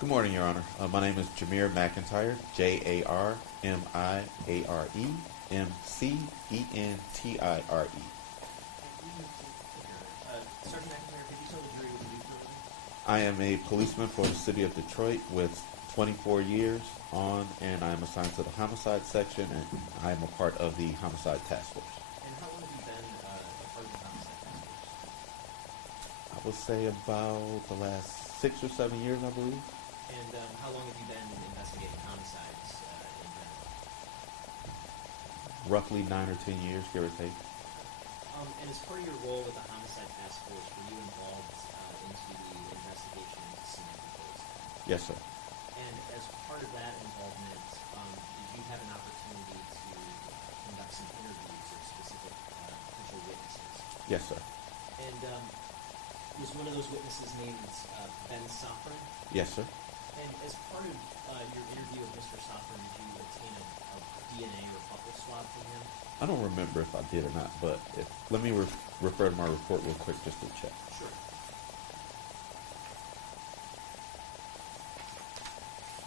Good morning, Your Honor. My name is Jarmiare McEntire, Jarmiare McEntire. Sergeant McEntire, could you tell the jury what you do for a living? I am a policeman for the city of Detroit with 24 years on, and I am assigned to the homicide section, and I am a part of the homicide task force. And how long have you been a part of the homicide task force? I would say about the last 6 or 7 years, I believe. And how long have you been investigating homicides in general? Roughly 9 or 10 years, give or take. And as part of your role with the homicide task force, were you involved into the investigation into Samantha Woll? Yes, sir. And as part of that involvement, did you have an opportunity to conduct some interviews of specific potential witnesses? Yes, sir. And was one of those witnesses named Ben Sofrin? Yes, sir. And as part of your interview with Mr. Sofrin, did you obtain a DNA or buccal swab from him? I don't remember if I did or not, but let me refer to my report real quick just to check. Sure.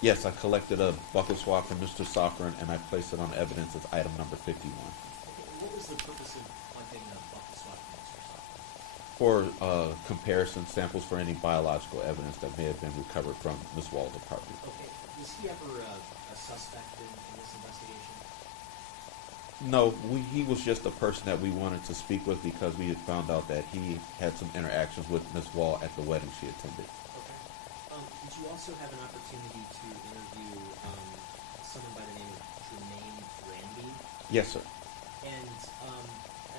Yes, I collected a buccal swab from Mr. Sofrin, and I placed it on evidence as item number 51. Okay, what was the purpose of collecting a buccal swab from Mr. Sofrin? For comparison samples for any biological evidence that may have been recovered from Ms. Woll's apartment. Okay, was he ever a suspect in this investigation? No, he was just a person that we wanted to speak with because we had found out that he had some interactions with Ms. Woll at the wedding she attended. Okay. Did you also have an opportunity to interview someone by the name of Jermaine Granby? Yes, sir. And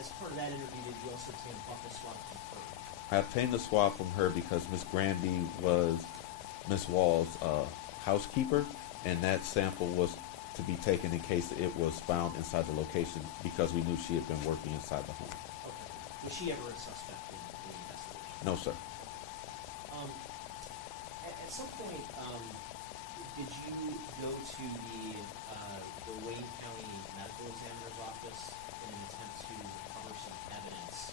as part of that interview, did you also obtain a buccal swab from her? I obtained the swab from her because Ms. Granby was Ms. Woll's housekeeper, and that sample was to be taken in case it was found inside the location because we knew she had been working inside the home. Okay. Was she ever a suspect in the investigation? No, sir. At some point, did you go to the Wayne County Medical Examiner's office in an attempt to recover some evidence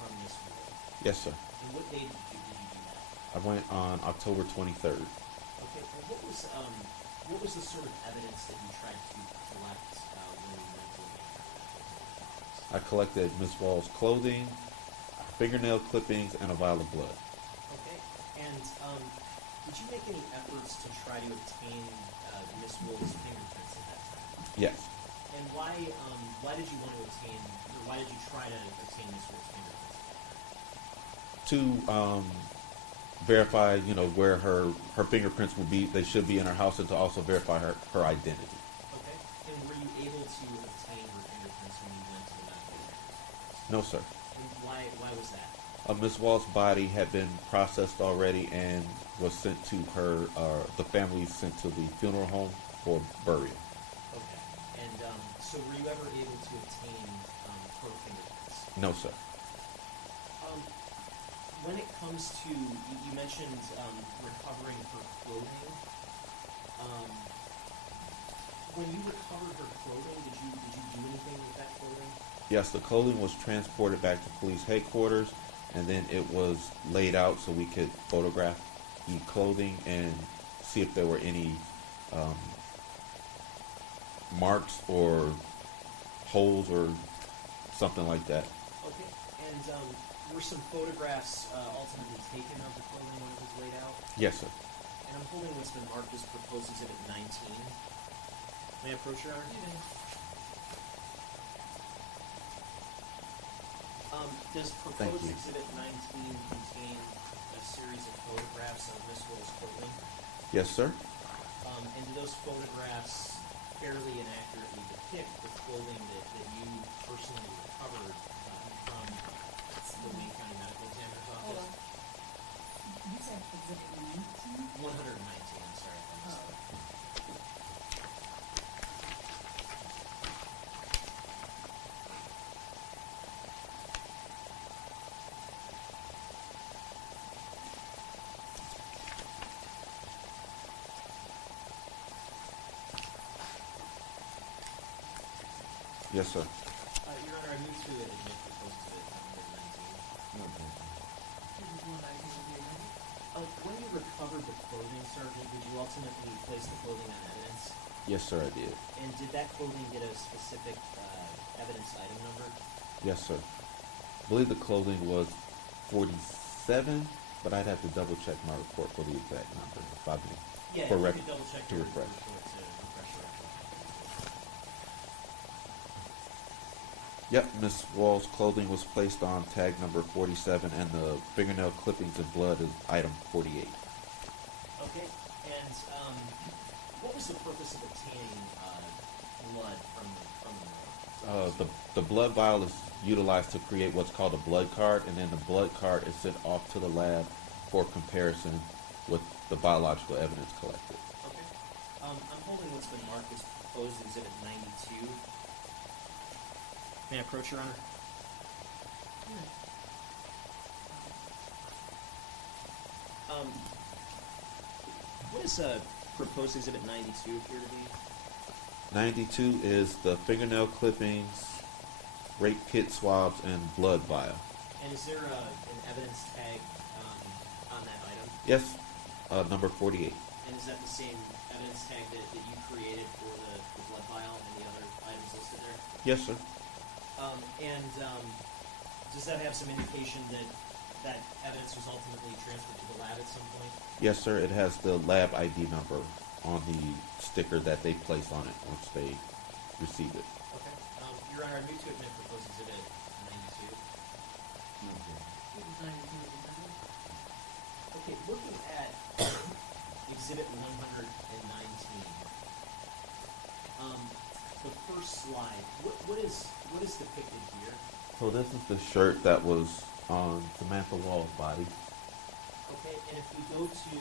from Ms. Woll? Yes, sir. And what day did you do that? I went on October 23rd. Okay. And what was the sort of evidence that you tried to collect when you went to the Wayne County Medical Examiner's office? I collected Ms. Woll's clothing, fingernail clippings, and a vial of blood. Okay. And did you make any efforts to try to obtain Ms. Woll's fingerprints at that time? Yes. And why did you want to obtain, or why did you try to obtain Ms. Woll's fingerprints at that time? To verify, where her fingerprints will be. They should be in her house, and to also verify her identity. Okay. And were you able to obtain her fingerprints when you went to the medical examiner's office? No, sir. And why was that? Ms. Woll's body had been processed already and was sent to her, the family sent to the funeral home for burial. Okay. And so were you ever able to obtain her fingerprints? No, sir. When it comes to, you mentioned recovering her clothing. When you recovered her clothing, did you do anything with that clothing? Yes, the clothing was transported back to police headquarters, and then it was laid out so we could photograph the clothing and see if there were any marks or holes or something like that. Okay. And were some photographs ultimately taken of the clothing when it was laid out? Yes, sir. And I'm holding what's been marked as proposed exhibit 19. May I approach, Your Honor? Does proposed exhibit 19 contain a series of photographs of Ms. Woll's clothing? Yes, sir. And do those photographs fairly and accurately depict the clothing that you personally recovered from the Wayne County Medical Examiner's office? Hold on. You said exhibit 19? 119, I'm sorry. Yes, sir. Your Honor, I move to admit proposed exhibit 119. No, This is one I can review. When you recovered the clothing, Sergeant, did you ultimately place the clothing on evidence? Yes, sir, I did. And did that clothing get a specific evidence item number? Yes, sir. I believe the clothing was 47, but I'd have to double check my report for the exact number. If I may. Yeah, For if you rec- could double check to your refresh. report to refresh your recollection. Yep, Miss Wall's clothing was placed on tag number 47, and the fingernail clippings and blood is item 48. Okay, and what was the purpose of obtaining blood from the The blood vial is utilized to create what's called a blood card, and then the blood card is sent off to the lab for comparison with the biological evidence collected. Okay. I'm holding what's been marked as proposed exhibit 92. May I approach, Your Honor? What does proposed exhibit 92 appear to be? 92 is the fingernail clippings, rape kit swabs, and blood vial. And is there an evidence tag on that item? Yes, number 48. And is that the same evidence tag that you created for the blood vial and the other items listed there? Yes, sir. Does that have some indication that that evidence was ultimately transferred to the lab at some point? Yes, sir. It has the lab ID number on the sticker that they place on it once they receive it. Okay. Your Honor, I move to admit proposed exhibit 92. Okay, looking at exhibit 119, the first slide, what is depicted here? So this is the shirt that was on Samantha Woll's body. Okay, and if we go to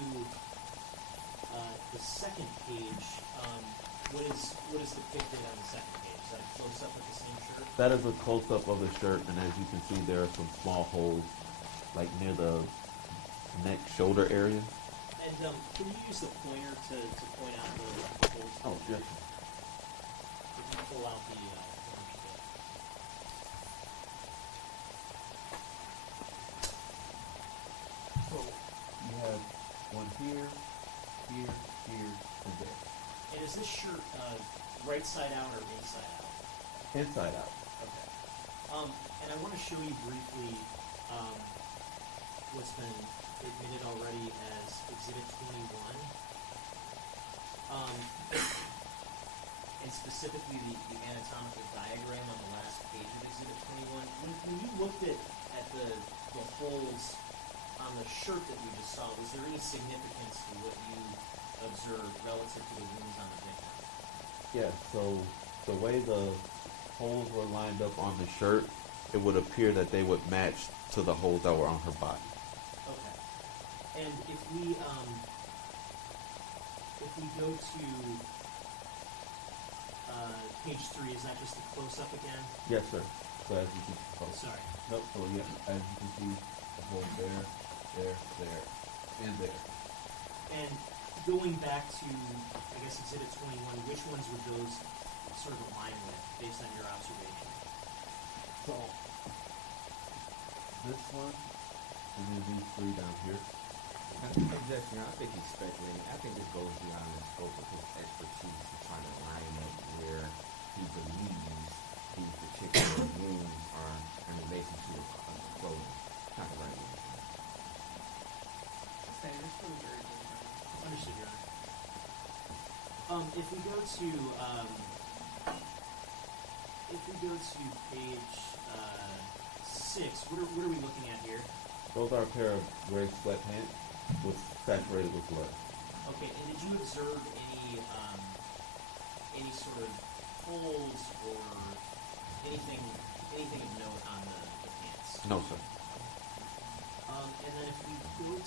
the second page, what is depicted on the second page? Is that a close-up of the same shirt? That is a close-up of the shirt, and as you can see, there are some small holes, like near the neck, shoulder area. And can you use the pointer to point out the holes? Oh, yes. If you pull out the pointer stick. So you have one here, here, and there. And is this shirt right side out or inside out? Inside out. Okay. And I want to show you briefly what's been admitted already as Exhibit 21. And specifically the anatomical diagram on the last page of Exhibit 21. When you looked at the holes on the shirt that we just saw, was there any significance to what you observed relative to the wounds on the victim? Yeah, so the way the holes were lined up on the shirt, it would appear that they would match to the holes that were on her body. Okay. And if we go to page 3, is that just a close-up again? Yes, sir. So as you can Sorry. nope, so yeah, as you can see, the hole there, and there. And going back to, I guess, Exhibit 21, which ones would those sort of align with, based on your observation? So this one, and then these three down here. Objection, I think he's speculating. I think this goes beyond the scope of his expertise to try to line up where he believes these particular wounds are in relation to his clothing. Not the right one. Understood, Your Honor. If we go to page 6, what are we looking at here? Those are a pair of gray sweatpants with saturated with blood. Okay, and did you observe any sort of holes or anything of note on the pants? No, sir. And then if we go to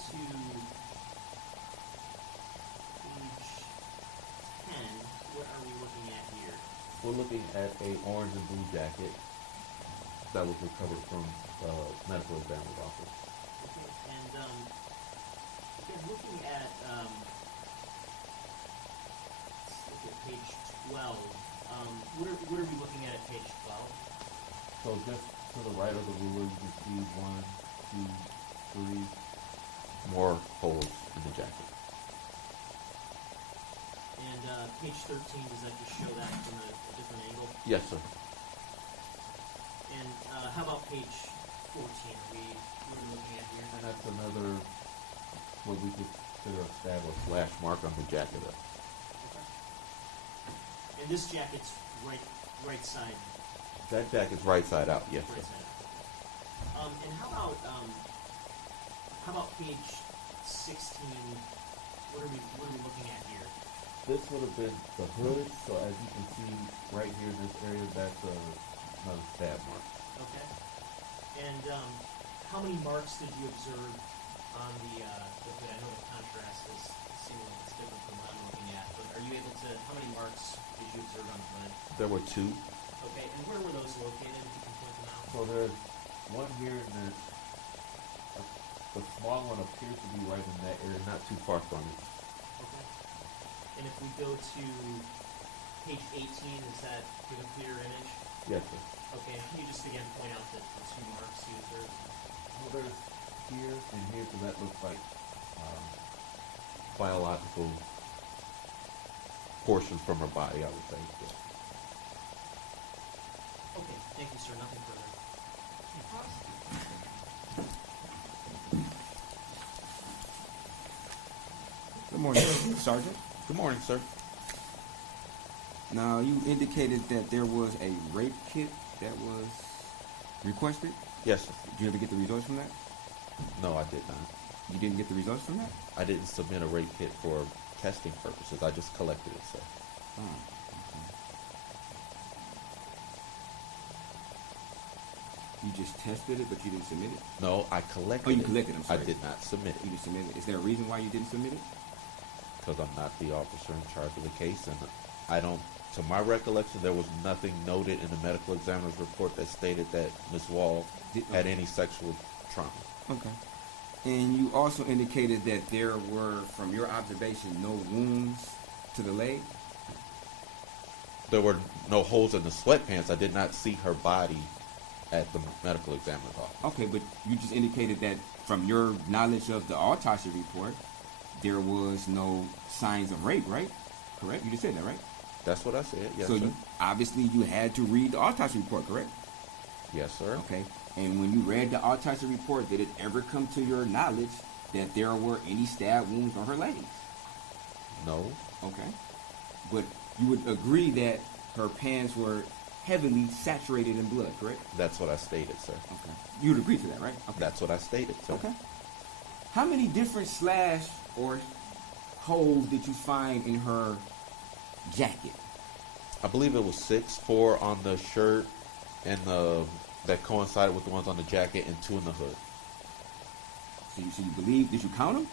page 10, what are we looking at here? We're looking at a orange and blue jacket that was recovered from the medical examiner's office. Okay, and again, looking at let's look at page 12. What are we looking at page 12? So just to the right of the ruler, you can see 1, 2, 3, more holes in the jacket. And page 13, does that just show that from a different angle? Yes, sir. And how about page 14? What are we looking at here? And that's another, what we consider a stab or slash mark on the jacket. Okay. And this jacket's right side. That jacket's right side out, yes, Right sir. side out. And how about page 16? What are we looking at here? This would have been the hood, so as you can see right here in this area, that's another stab mark. Okay. And how many marks did you observe on the hood? I know the contrast is seemingly it's different from what I'm looking at, but are you able to? How many marks did you observe on the hood? There were two. Okay. And where were those located? If you can point them out. So there's one here, and there's the small one appears to be right in that area, not too far from it. Okay. And if we go to page 18, does that give a clear image? Yes, sir. Okay. Can you just again point out the two marks you observed? Well, there's here and here, so that looks like biological portions from her body, I would say. Yeah. Okay. Thank you, sir. Nothing further. Good morning, Sergeant. Good morning, sir. Now, you indicated that there was a rape kit that was requested. Yes, sir. Did you ever get the results from that? No, I did not. You didn't get the results from that? I didn't submit a rape kit for testing purposes. I just collected it, sir. Oh, okay. You just tested it, but you didn't submit it? No, I collected it. Oh, you collected it, I'm sorry. I did not submit You it didn't submit it. Is there a reason why you didn't submit it? because I'm not the officer in charge of the case, and I don't, to my recollection, there was nothing noted in the medical examiner's report that stated that Ms. Wall had any sexual trauma. Okay. And you also indicated that there were, from your observation, no wounds to the leg? There were no holes in the sweatpants. I did not see her body at the medical examiner's office. Okay, but you just indicated that from your knowledge of the autopsy report, there was no signs of rape, right? Correct? You just said that, right? That's what I said. Yes, So sir. obviously you had to read the autopsy report, correct? Yes, sir. Okay. And when you read the autopsy report, did it ever come to your knowledge that there were any stab wounds on her legs? No. Okay. But you would agree that her pants were heavily saturated in blood, correct? That's what I stated, sir. Okay. You would agree to that, right? Okay. That's what I stated, sir. Okay. How many different slash or holes did you find in her jacket? I believe it was 6, 4 on the shirt, and that coincided with the ones on the jacket, and 2 in the hood. So you believe, did you count them?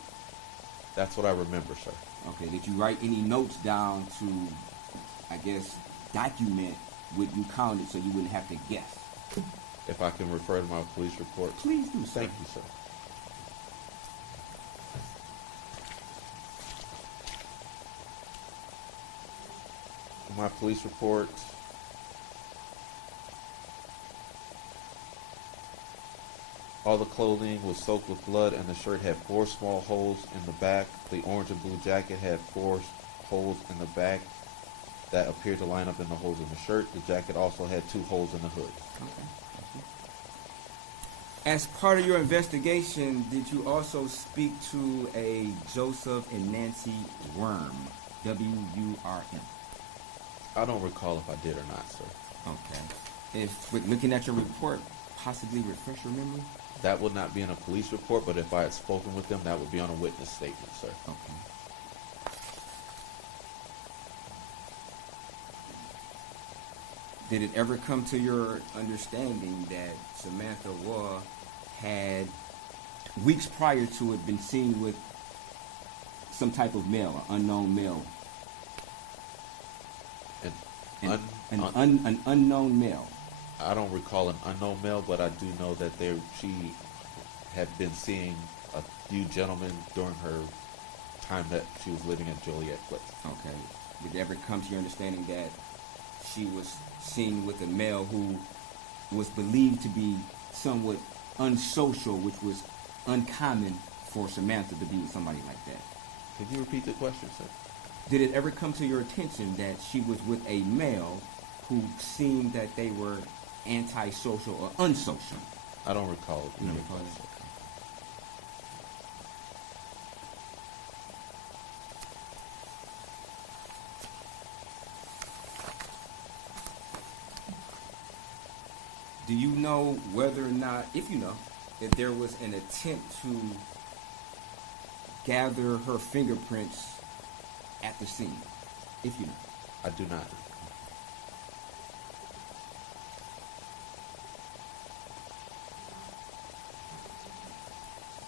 That's what I remember, sir. Okay, did you write any notes down to, I guess, document what you counted so you wouldn't have to guess? If I can refer to my police report. Please do, sir. Thank you, sir. My police report. All the clothing was soaked with blood, and the shirt had 4 small holes in the back. The orange and blue jacket had 4 holes in the back that appeared to line up in the holes in the shirt. The jacket also had 2 holes in the hood. Okay. As part of your investigation, did you also speak to a Joseph and Nancy Worm? W-U-R-M. I don't recall if I did or not, sir. Okay. If, with looking at your report, possibly refresh your memory? That would not be in a police report, but if I had spoken with them, that would be on a witness statement, sir. Okay. Did it ever come to your understanding that Samantha Woll had, weeks prior to it, been seen with some type of male, an unknown male? An unknown male. I don't recall an unknown male, but I do know that she had been seeing a few gentlemen during her time that she was living at Joliet Place. Okay. Did it ever come to your understanding that she was seen with a male who was believed to be somewhat unsocial, which was uncommon for Samantha to be with somebody like that. Can you repeat the question, sir? Did it ever come to your attention that she was with a male who seemed that they were antisocial or unsocial? I don't recall. You don't recall that? Do you know whether or not, if you know, if there was an attempt to gather her fingerprints at the scene? If you know. I do not.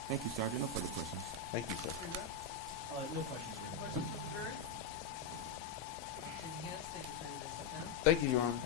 Thank you, Sergeant. No further questions. Thank you, sir. No questions. Questions from the jury? Motion hands, thank you, Senator. Sit down. Thank you, Your Honor.